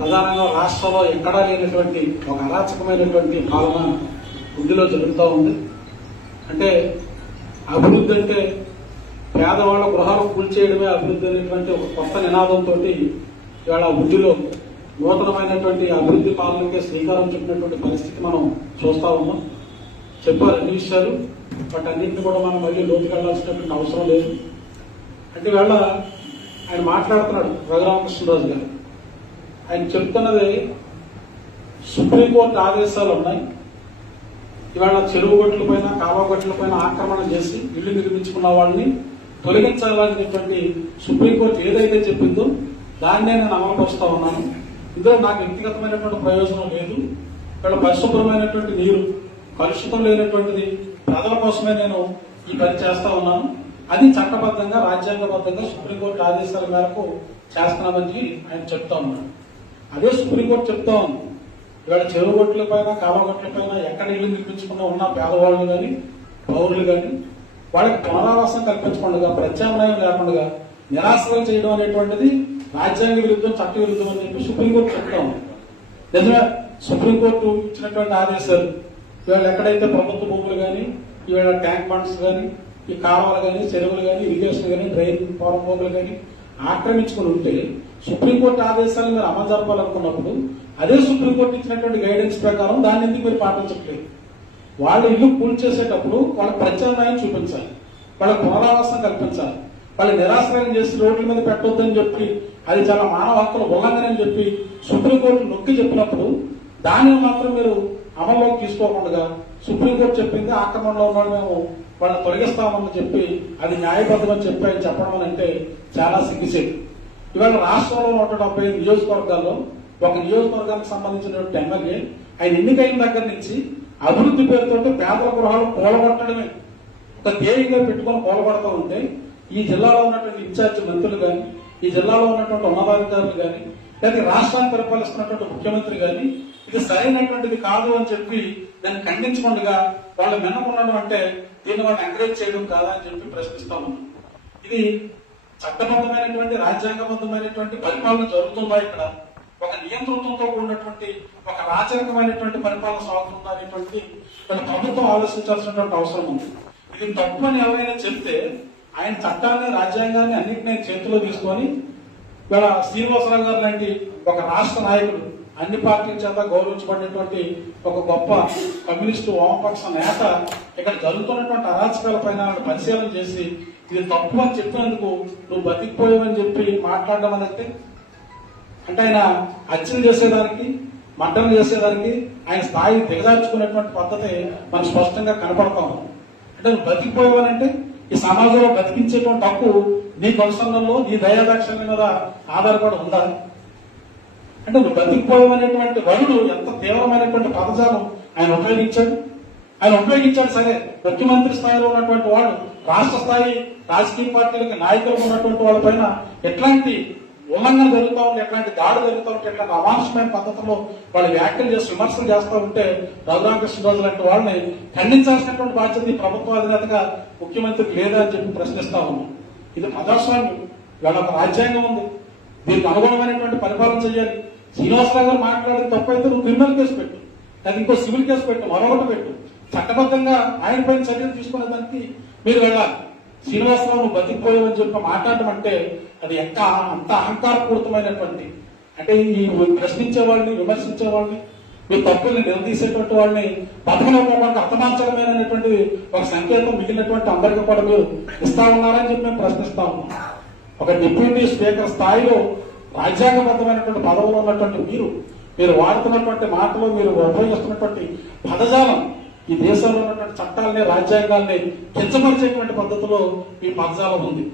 ప్రధానంగా రాష్ట్రంలో ఎక్కడా లేనటువంటి ఒక అరాచకమైనటువంటి పాలన వృద్ధిలో జరుగుతూ ఉంది. అంటే అభివృద్ధి అంటే పేదవాళ్ళ గృహాలు కూల్చేయడమే అభివృద్ధి అనేటువంటి ఒక కొత్త నినాదంతో ఇవాళ వృద్ధిలో నూతనమైనటువంటి అభివృద్ధి పాలనకే శ్రీకారం చుట్టినటువంటి పరిస్థితి మనం చూస్తా ఉన్నాం. చెప్పారు అన్ని విషయాలు, బట్ అన్నింటినీ కూడా మనం మళ్ళీ లోతుకి వెళ్లాల్సినటువంటి అవసరం లేదు. అంటే ఇవాళ ఆయన మాట్లాడుతున్నాడు రఘురామకృష్ణరాజు గారు. ఆయన చెప్తున్నది సుప్రీంకోర్టు ఆదేశాలు ఉన్నాయి. ఇవాళ చెరువు గొట్ల పైన కాలువ గొట్ల పైన ఆక్రమణ చేసి ఇళ్లు నిర్మించుకున్న వాళ్ళని తొలగించాలనేటువంటి సుప్రీంకోర్టు ఏదైతే చెప్పిందో దాన్నే నేను అమలుపరుస్తా ఉన్నాను. ఇందులో నాకు వ్యక్తిగతమైనటువంటి ప్రయోజనం లేదు. ఇక్కడ పరిశుభ్రమైనటువంటి నీరు, కలుషితం లేనటువంటిది ప్రజల కోసమే నేను ఈ పని చేస్తా ఉన్నాను. అది చట్టబద్ధంగా రాజ్యాంగబద్ధంగా సుప్రీంకోర్టు ఆదేశాల మేరకు చేస్తున్నామని ఆయన చెప్తా ఉన్నాడు. అదే సుప్రీంకోర్టు చెప్తా ఉంది. ఇవాళ చెరువు గొట్ల పైన కాలువ గొట్ల పైన ఎక్కడ ఇల్లు నిర్మించుకున్నా ఉన్న పేదవాళ్ళు కానీ పౌరులు కానీ వాళ్ళకి పునరావాసం కల్పించకుండా ప్రత్యామ్నాయం లేకుండా నిరాశ్రయం చేయడం అనేటువంటిది రాజ్యాంగ విరుద్ధం, చట్ట విరుద్ధం అని చెప్పి సుప్రీంకోర్టు చెప్తా ఉంది. నిజమే, సుప్రీంకోర్టు ఇచ్చినటువంటి ఆదేశాలు ఇవాళ ఎక్కడైతే ప్రభుత్వ భూములు కానీ ఇవాళ ట్యాంక్ బండ్స్ కానీ ఈ కాలువలు కానీ చెరువులు కానీ ఇరిగేషన్ కానీ డ్రైన్ పవర్ భూములు కానీ ఆక్రమించుకుని ఉంటే సుప్రీంకోర్టు ఆదేశాలను మీరు అమలు జరపాలనుకున్నప్పుడు అదే సుప్రీంకోర్టు ఇచ్చినటువంటి గైడెన్స్ ప్రకారం దాన్ని ఎందుకు మీరు పాటించట్లేదు? వాళ్ళు ఇల్లు కూల్ చేసేటప్పుడు వాళ్ళకి ప్రత్యామ్నాయం చూపించాలి, వాళ్ళకి పునరావాసం కల్పించాలి. వాళ్ళు నిరాశ్రయం చేసి రోడ్ల మీద పెట్టొద్దని చెప్పి అది చాలా మానవ హక్కుల ఉల్లంఘన అని చెప్పి సుప్రీంకోర్టు నొక్కి చెప్పినప్పుడు దానిని మాత్రం మీరు అమల్లోకి తీసుకోకుండా సుప్రీంకోర్టు చెప్పింది ఆక్రమణలో ఉన్నాడు మేము వాళ్ళని తొలగిస్తామని చెప్పి అది న్యాయబద్ధమని చెప్పి ఆయన చెప్పడం అంటే చాలా సిగ్గుచేటు. ఇవాళ రాష్ట్రంలో 170 నియోజకవర్గాల్లో ఒక నియోజకవర్గానికి సంబంధించినటువంటి ఎమ్మెల్యే ఆయన ఎన్నికైన దగ్గర నుంచి అభివృద్ధి పేరుతో పేదల గృహాలు కూలగొట్టడమే ఒక ధ్యేయంగా పెట్టుకొని కూలగొడతా ఉంటే ఈ జిల్లాలో ఉన్నటువంటి ఇన్ఛార్జి మంత్రులు కానీ ఈ జిల్లాలో ఉన్నటువంటి ఉన్నతాధికారులు కానీ లేదా రాష్ట్రాన్ని పరిపాలిస్తున్నటువంటి ముఖ్యమంత్రి కానీ ఇది సరైనటువంటిది కాదు అని చెప్పి దాన్ని ఖండించకుండా వాళ్ళు మిన్నకున్నాడు అంటే దీన్ని వాళ్ళు ఎంకరేజ్ చేయడం కాదా అని చెప్పి ప్రశ్నిస్తా ఉన్నాం. ఇది చట్టబద్ధమైనటువంటి రాజ్యాంగబద్ధమైనటువంటి పరిపాలన జరుగుతుందా? ఇక్కడ ఒక నియంతృత్వంతో కూడినటువంటి ఒక రాచరికమైనటువంటి పరిపాలన సాగుతుందా అనేటువంటి ప్రభుత్వం ఆలోచించాల్సినటువంటి అవసరం ఉంది. ఇది తప్పు అని ఎవరైనా చెప్తే ఆయన చట్టాన్ని రాజ్యాంగాన్ని అన్నింటినీ చేతిలో తీసుకొని ఇవాళ శ్రీనివాసరావు గారు లాంటి ఒక రాష్ట్ర నాయకుడు అన్ని పార్టీల చేత గౌరవించబడినటువంటి ఒక గొప్ప కమ్యూనిస్టు వామపక్ష నేత ఇక్కడ జరుగుతున్నటువంటి అరాచకాల పైన పరిశీలన చేసి ఇది తప్పు అని చెప్పినందుకు నువ్వు బతికిపోయావని చెప్పి మాట్లాడడం అనేది అంటే ఆయన హత్యలు చేసేదానికి మంటలు చేసేదానికి ఆయన స్థాయి దిగదార్చుకునేటువంటి పద్ధతి మనకు స్పష్టంగా కనపడతా ఉంది. అంటే నువ్వు బతికిపోయావనంటే ఈ సమాజంలో బతికించేటువంటి హక్కు నీ కొనసంలో నీ దయాదాక్షణ్యం మీద ఆధారపడి ఉందా? అంటే నువ్వు బతికిపోయావనేటువంటి వరుడు ఎంత తీవ్రమైనటువంటి పదజాలం ఆయన ఉపయోగించాడు. సరే, ముఖ్యమంత్రి స్థాయిలో ఉన్నటువంటి వాడు రాష్ట్ర స్థాయి రాజకీయ పార్టీలకి నాయకులు ఉన్నటువంటి వాళ్ళ పైన ఎట్లాంటి ఉల్లంఘన జరుగుతూ ఉంటే, ఎట్లాంటి దాడి జరుగుతూ ఉంటే, ఎట్లాంటి అమానుషమైన పద్ధతిలో వాళ్ళు వ్యాఖ్యలు చేసి విమర్శలు చేస్తూ ఉంటే రఘురామకృష్ణరాజు లాంటి వాళ్ళని ఖండించాల్సినటువంటి బాధ్యత ఈ ప్రభుత్వ అధినేతగా ముఖ్యమంత్రికి లేదా అని చెప్పి ప్రశ్నిస్తా ఉన్నాం. ఇది ప్రజాస్వామ్యం, ఇవాళ ఒక రాజ్యాంగం ఉంది, దీనికి అనుగుణమైనటువంటి పరిపాలన చేయాలి. శ్రీనివాసరావు గారు మాట్లాడిన తప్పైతే నువ్వు క్రిమినల్ కేసు పెట్టు, అది ఇంకో సివిల్ కేసు పెట్టు, మరొకటి పెట్టు, చట్టబద్ధంగా ఆయన పైన చర్యలు తీసుకునే దానికి మీరు వెళ్ళాలి. శ్రీనివాసరావు నువ్వు బతికిపోయావని చెప్పి మాట్లాడటం అంటే అది అంత అహంకారపూరితమైనటువంటి అంటే ఈ ప్రశ్నించే వాళ్ళని విమర్శించే వాళ్ళని మీ తప్పుల్ని నిలదీసేటువంటి వాళ్ళని బతకలేకపోవడానికి అర్థమాంచడమైనటువంటి ఒక సంకేతం మిగిలినటువంటి అందరికీ కూడా మీరు ఇస్తా ఉన్నారని చెప్పి మేము ప్రశ్నిస్తా ఉన్నాం. ఒక డిప్యూటీ స్పీకర్ స్థాయిలో రాజ్యాంగబద్ధమైనటువంటి పదవులు ఉన్నటువంటి మీరు వాడుతున్నటువంటి మాటలు, మీరు ఉపయోగిస్తున్నటువంటి పదజాలం ఈ దేశంలో ఉన్నటువంటి చట్టాలని రాజ్యాంగాల్ని కించపరిచేటువంటి పద్ధతిలో మీ పదజాలం ఉంది.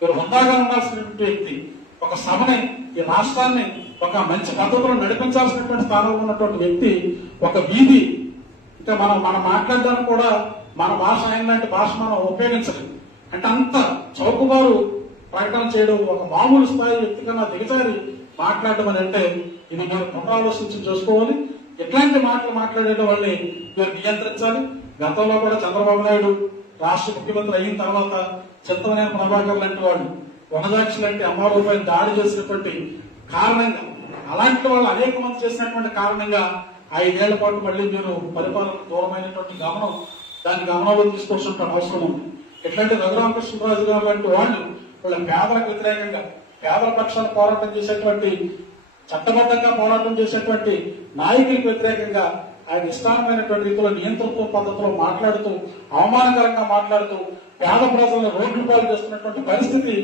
మీరు హుందాగా ఉండాల్సినటువంటి వ్యక్తి, ఒక సభని ఈ రాష్ట్రాన్ని ఒక మంచి పద్ధతిలో నడిపించాల్సినటువంటి స్థానంలో ఉన్నటువంటి వ్యక్తి ఒక వీధి ఇంకా మనం మాట్లాడడానికి కూడా మన భాష ఆయన లాంటి భాష మనం ఉపయోగించలేదు. అంటే అంత చౌకబారు ప్రకటన చేయడం, ఒక మామూలు స్థాయి వ్యక్తి కన్నా దిగజారి మాట్లాడడం అని అంటే ఇది మీరు పునరాలోచించి చూసుకోవాలి. ఎట్లాంటి మాటలు మాట్లాడే వాళ్ళని మీరు నియంత్రించాలి. గతంలో కూడా చంద్రబాబు నాయుడు రాష్ట్ర ముఖ్యమంత్రి అయిన తర్వాత చింతమనేని ప్రభాకర్ లాంటి వాడు వనజాక్షి లాంటి అమ్మాయిలపై దాడి చేసినటువంటి కారణంగా అలాంటి వాళ్ళు అనేక మంది చేసినటువంటి కారణంగా 5 ఏళ్ల పాటు మళ్ళీ మీరు పరిపాలన దూరమైనటువంటి గమనం దాన్ని గమనంలో తీసుకోవాల్సిన అవసరం ఉంది. ఎట్లాంటి రఘురామకృష్ణరాజు గారు లాంటి వాళ్ళు వాళ్ళ పేదలకు వ్యతిరేకంగా పేదల పక్షాన పోరాటం చేసేటువంటి చట్టబద్ధంగా పోరాటం చేసేటువంటి నాయకులకు వ్యతిరేకంగా ఆయన ఇష్టామైనటువంటి రీతిలో నియంత్రణ పద్ధతిలో మాట్లాడుతూ అవమానకరంగా మాట్లాడుతూ పేద ప్రజలను రోడ్లు పాలు చేస్తున్నటువంటి పరిస్థితి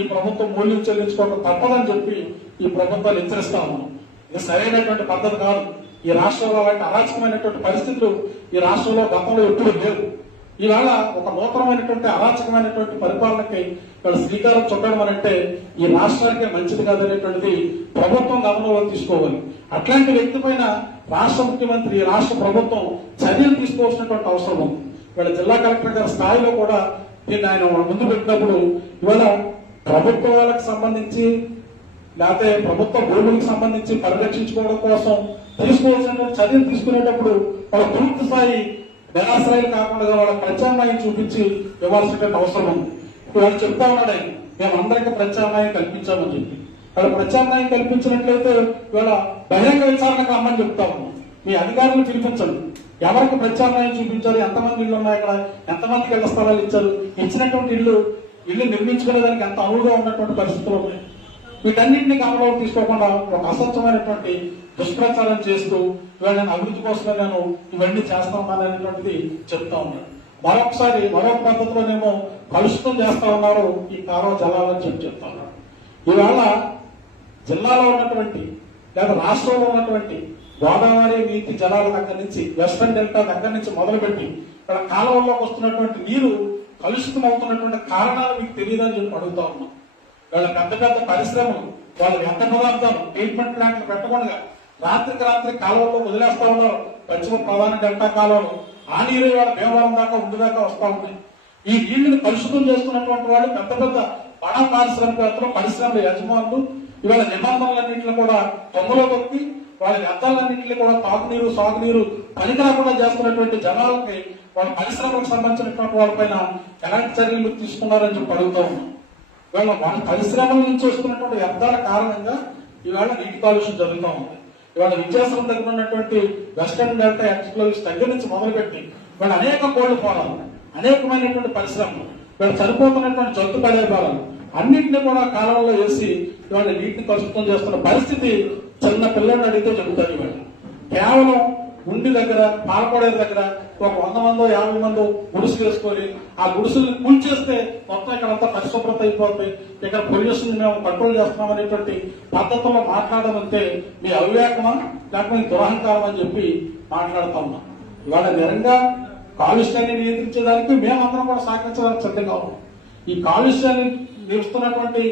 ఈ ప్రభుత్వం మూల్యం చెల్లించుకోవడం తప్పదని చెప్పి ఈ ప్రభుత్వాలు హెచ్చరిస్తా ఉన్నాం. ఇది సరైనటువంటి పద్ధతి కాదు. ఈ రాష్ట్రంలో అలాంటి అరాచకమైనటువంటి పరిస్థితులు ఈ రాష్ట్రంలో గతంలో ఎప్పుడూ లేవు. ఈవేళ ఒక నూతనమైనటువంటి అరాచకమైనటువంటి పరిపాలనకి ఇక్కడ శ్రీకారం చుట్టడం అంటే ఈ రాష్ట్రానికే మంచిది కాదనేటువంటిది ప్రభుత్వం గమనంలో తీసుకోవాలి. అట్లాంటి వ్యక్తి పైన రాష్ట్ర ముఖ్యమంత్రి రాష్ట్ర ప్రభుత్వం చర్యలు తీసుకోవాల్సినటువంటి అవసరం ఉంది. ఇవాళ జిల్లా కలెక్టర్ గారి స్థాయిలో కూడా దీన్ని ఆయన ముందు పెట్టినప్పుడు ఇవాళ ప్రభుత్వాలకు సంబంధించి లేకపోతే ప్రభుత్వ భూములకు సంబంధించి పరిరక్షించుకోవడం కోసం తీసుకోవాల్సిన చర్యలు తీసుకునేటప్పుడు వాళ్ళ పూర్తి స్థాయి నిరాశ్రయాలు కాకుండా వాళ్ళ ప్రత్యామ్నాయం చూపించి ఇవ్వాల్సినటువంటి అవసరం ఉంది. ఇప్పుడు వాళ్ళు చెప్తా ఉన్నాడు ఆయన మేము అందరికీ ప్రత్యామ్నాయం కల్పించామని చెప్పి వాళ్ళ ప్రత్యామ్నాయం కల్పించినట్లయితే ఇవాళ బహిరంగ విచారణకు రమ్మని చెప్తా ఉన్నాం. మీ అధికారులు పిలిపించండి. ఎవరికి ప్రత్యామ్నాయం చూపించారు, ఎంతమంది ఇళ్ళు ఉన్నాయి, ఇక్కడ ఎంతమందికి ఇళ్ల స్థలాలు ఇచ్చారు, ఇచ్చినటువంటి ఇల్లు నిర్మించుకునేదానికి ఎంత అనువుగా ఉన్నటువంటి పరిస్థితులు ఉన్నాయి. వీటన్నింటినీ గమనంలోకి తీసుకోకుండా ఒక అసత్యమైనటువంటి దుష్ప్రచారం చేస్తూ ఇవాళ నేను అభివృద్ధి కోసమే నేను ఇవన్నీ చేస్తా ఉన్నాననేటువంటిది చెప్తా ఉన్నాను. మరొక పద్ధతిలోనేమో కలుషితం చేస్తా ఉన్నారు ఈ కాలువ జలాలని చెప్తా ఉన్నారు. ఈవేళ జిల్లాలో ఉన్నటువంటి లేదా రాష్ట్రంలో ఉన్నటువంటి గోదావరి నీటి జలాల దగ్గర నుంచి వెస్టర్న్ డెల్టా దగ్గర నుంచి మొదలుపెట్టి ఇక్కడ కాలువల్లోకి వస్తున్నటువంటి నీరు కలుషితం అవుతున్నటువంటి కారణాలు మీకు తెలియదని చెప్పి అడుగుతా ఉన్నాం. వాళ్ళ పెద్ద పెద్ద పరిశ్రమలు వాళ్ళ వ్యర్థ పదార్థాలు ట్రీట్మెంట్ ప్లాంట్లు పెట్టకుండా రాత్రికి రాత్రి కాలువల్లో వదిలేస్తా ఉన్నారు. పశ్చిమ ప్రధాన డెల్టా కాలువలు ఆ నీరు వాళ్ళ భీమవరం దాకా ఉండి దాకా వస్తా ఉన్నాయి. ఈ నీళ్లను కలుషితం చేస్తున్నటువంటి వాళ్ళు పెద్ద పెద్ద బడా పారిశ్రామికవేత్తలు పరిశ్రమల యజమానులు ఇవాళ నిబంధనలన్నింటినీ కూడా తొంగలో తొక్కి వాళ్ళ వ్యర్థాలన్నింటినీ కూడా తాగునీరు సాగునీరు పనికి రాకుండా చేస్తున్నటువంటి జనాలకి వాళ్ళ పరిశ్రమలకు సంబంధించినటువంటి వాళ్ళపైన ఎలాంటి చర్యలు తీసుకున్నారని చెప్పి అడుగుతా ఉన్నాం. ఇవాళ వాళ్ళ పరిశ్రమల నుంచి వస్తున్నటువంటి వ్యర్థాల కారణంగా ఇవాళ నీటి కాలుష్యం జరుగుతూ ఉంది. ఇవాళ విద్యాసంస్థ దగ్గర ఉన్నటువంటి వెస్టర్న్ డెల్టా ఎక్స్ప్లోజివ్స్ దగ్గర నుంచి మొదలుపెట్టి ఇవాళ అనేక కోళ్ల ఫారాలు అనేకమైనటువంటి పరిశ్రమలు ఇవాళ చనిపోతున్నటువంటి జంతు కళేబాలను అన్నింటినీ కూడా కాలంలో వేసి ఇవాళ నీటిని కలుషితం చేస్తున్న పరిస్థితి చిన్న పిల్లల్ని అడిగితే చెబుతారు. ఇవాళ కేవలం ఉండి దగ్గర పాలకొడేరు దగ్గర ఒక 100 మందో 50 మందో గుడుసులు వేసుకొని ఆ గుడుసులు కూల్చేస్తే మొత్తం ఇక్కడంతా పరిశుభ్రత అయిపోతుంది, ఇక్కడ పొల్యూషన్ మేము కంట్రోల్ చేస్తున్నాం అనేటువంటి పద్ధతుల్లో మాట్లాడమంటే మీ అవివేకమా లేకపోతే దురహంకారం అని చెప్పి మాట్లాడుతా ఉన్నాం. ఇవాళ నిరంగా కాలుష్యాన్ని నియంత్రించేదానికి మేమందరం కూడా సహకరించడానికి సిద్ధంగా ఉన్నాం. ఈ కాలుష్యాన్ని నిలుస్తున్నటువంటి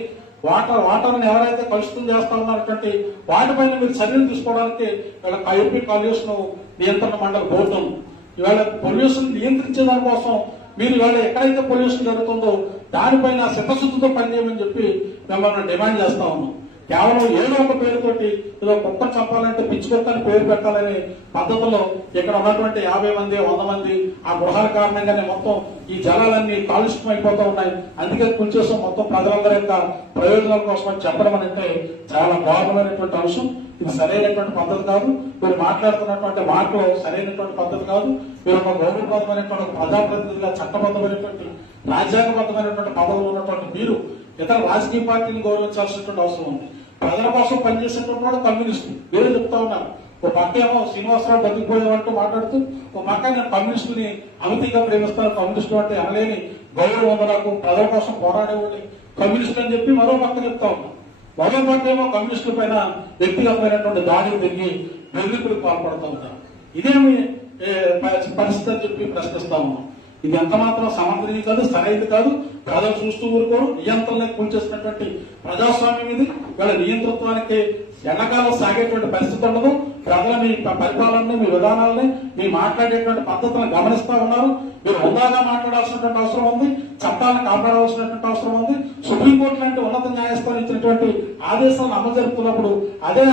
వాటర్ని ఎవరైతే కలుషితం చేస్తా ఉన్నటువంటి వాటిపైన మీరు చర్యలు తీసుకోవడానికి ఇవాళ ఏపీ కాలుష్యం నియంత్రణ మండలి బోర్డు ఉంది. ఇవాళ పొల్యూషన్ నియంత్రించే దానికోసం మీరు ఇవాళ ఎక్కడైతే పొల్యూషన్ జరుగుతుందో దానిపైన చిత్తశుద్ధితో పనిచేయమని చెప్పి మిమ్మల్ని డిమాండ్ చేస్తా ఉన్నాం. కేవలం ఏదో ఒక పేరుతోటి ఏదో కుక్క చెప్పాలంటే పిచ్చి కుక్కని పేరు పెట్టాలనే పద్ధతిలో ఇక్కడ ఉన్నటువంటి 50 మంది 100 మంది ఆ గృహాల కారణంగానే మొత్తం ఈ జలాలన్నీ కాలుష్యం అయిపోతూ ఉన్నాయి. అందుకే కొంచెం మొత్తం ప్రజలందరి యొక్క ప్రయోజనాల కోసం చెప్పడం అంటే చాలా దారుణమైనటువంటి అంశం. ఇది సరైనటువంటి పద్ధతి కాదు. మీరు మాట్లాడుతున్నటువంటి మాటలు సరైనటువంటి పద్ధతి కాదు. మీరు ఒక గౌరవప్రదమైనటువంటి ప్రజాప్రతినిధిగా చట్టబద్ధమైనటువంటి రాజ్యాంగబద్ధమైనటువంటి పదవులు ఉన్నటువంటి మీరు ఇతర రాజకీయ పార్టీని గౌరవించాల్సినటువంటి అవసరం ఉంది. ప్రజల కోసం పనిచేసేటువంటి వాడు కమ్యూనిస్టులు వేరే చెప్తా ఉన్నారు. ఒక పక్క ఏమో శ్రీనివాసరావు బతికిపోయేవాళ్ళతో మాట్లాడుతూ ఒక పక్క నేను కమ్యూనిస్టుని అమితంగా ప్రేమిస్తాను, కమ్యూనిస్టు అంటే అనలేని గౌరవం ఉంది నాకు, ప్రజల కోసం పోరాడేవాడిని కమ్యూనిస్టులు అని చెప్పి మరో పక్క చెప్తా ఉన్నాను. మరో పక్క ఏమో కమ్యూనిస్టుల పైన వ్యక్తిగతమైనటువంటి దాడికి తిరిగి బెదిరింపులకు పాల్పడుతూ ఉంటారు. ఇదేమి పరిస్థితి అని చెప్పి ప్రశ్నిస్తా ఉన్నాం. ఇది ఎంత మాత్రం సమర్థనీయ కాదు, సరైనది కాదు. ప్రజలు చూస్తూ ఊరుకోరు. నియంత్రణకు కూల్చేసినటువంటి ప్రజాస్వామ్యం ఇది. వీళ్ళ నియంతృత్వానికి ఎండాకాలం సాగేటువంటి పరిస్థితి ఉండదు. ప్రజలు మీ పరిపాలనని మీ విధానాలని మీ మాట్లాడేటువంటి పద్ధతులను గమనిస్తా ఉన్నారు. మీరు హుందాగా మాట్లాడాల్సినటువంటి అవసరం ఉంది, చట్టాలను కాపాడవలసినటువంటి అవసరం ఉంది. సుప్రీంకోర్టు లాంటి ఉన్నత న్యాయస్థానం ఇచ్చినటువంటి ఆదేశాలను అమలు జరుపుతున్నప్పుడు అదే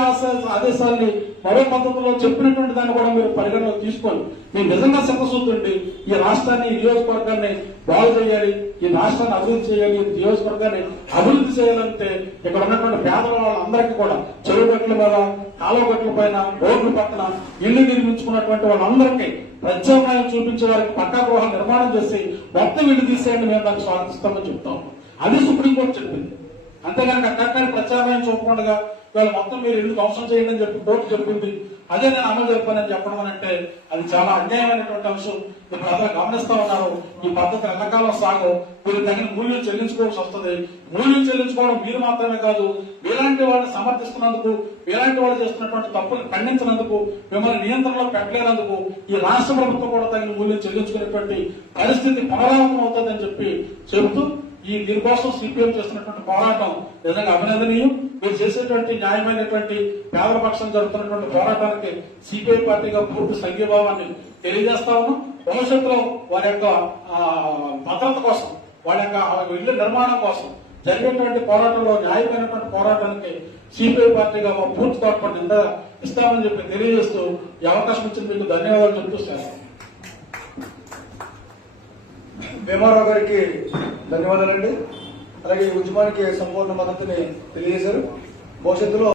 ఆదేశాలని మరో పద్ధతిలో చెప్పినటువంటి దాన్ని కూడా మీరు పరిగణలోకి తీసుకొని మీరు నిజంగా చిత్తశుద్ధి ఉండి ఈ రాష్ట్రాన్ని ఈ నియోజకవర్గాన్ని బాగు చేయాలి, ఈ రాష్ట్రాన్ని అభివృద్ధి చేయాలి, ఈ నియోజకవర్గాన్ని అభివృద్ధి చేయాలంటే ఇక్కడ ఉన్నటువంటి పేదల వాళ్ళందరికీ కూడా చెరువు గట్ల మీద, కాలువ గట్ల పైన, రోడ్ల పక్కన ఇళ్లు నిర్మించుకున్నటువంటి వాళ్ళందరికీ ప్రత్యామ్నాయం చూపించే వారికి పక్కా గృహ నిర్మాణం చేసి మొత్తం ఇల్లు తీసేయండి, మేము దాన్ని స్వాగతిస్తామని చెప్తాం. అది సుప్రీంకోర్టు చెప్పింది. అంతేగాని అక్కడ ప్రత్యామ్నాయం చూపకుండా వీళ్ళు మొత్తం మీరు ఇల్లు ధ్వంసం చేయండి అని చెప్పి కోర్టు చెప్పింది. అదే నేను అమలు చెప్పానని చెప్పడం అంటే అది చాలా అన్యాయమైనటువంటి అంశం. మీరు ప్రజలు గమనిస్తా ఉన్నారు. ఈ పద్ధతి ఎల్లకాలం సాగు, మీరు తగిన మూల్యం చెల్లించుకోవాల్సి వస్తుంది. మూల్యం చెల్లించుకోవడం మీరు మాత్రమే కాదు, మీలాంటి వాళ్ళని సమర్థిస్తున్నందుకు, మీలాంటి వాళ్ళు చేస్తున్నటువంటి తప్పులు ఖండించినందుకు, మిమ్మల్ని నియంత్రణలో పెట్టలేనందుకు ఈ రాష్ట్ర ప్రభుత్వం కూడా తగిన మూల్యం చెల్లించుకునేటువంటి పరిస్థితి పునరావృతం అవుతుందని చెప్పి చెబుతూ, ఈ దీనికోసం సిపిఎం చేస్తున్నటువంటి పోరాటం నిజంగా అభినందనీయం. మీరు చేసేటువంటి న్యాయమైనటువంటి పేదల పక్షం జరుగుతున్నటువంటి పోరాటానికి సిపిఐ పార్టీగా పూర్తి సంఘీభావాన్ని తెలియజేస్తా ఉన్నాం. భవిష్యత్తులో వారి యొక్క భద్రత కోసం, వాళ్ళ యొక్క ఇళ్ల నిర్మాణం కోసం జరిగేటువంటి పోరాటంలో న్యాయమైనటువంటి పోరాటానికి సిపిఐ పార్టీగా పూర్తి తోడ్పాటు ఇస్తామని చెప్పి తెలియజేస్తూ ఈ అవకాశం ఇచ్చిన మీకు ధన్యవాదాలు చెప్తూ చేస్తాం. భీమారావు గారికి ధన్యవాదాలండి. అలాగే ఈ ఉద్యమానికి సంపూర్ణ మద్దతుని తెలియజేశారు. భవిష్యత్తులో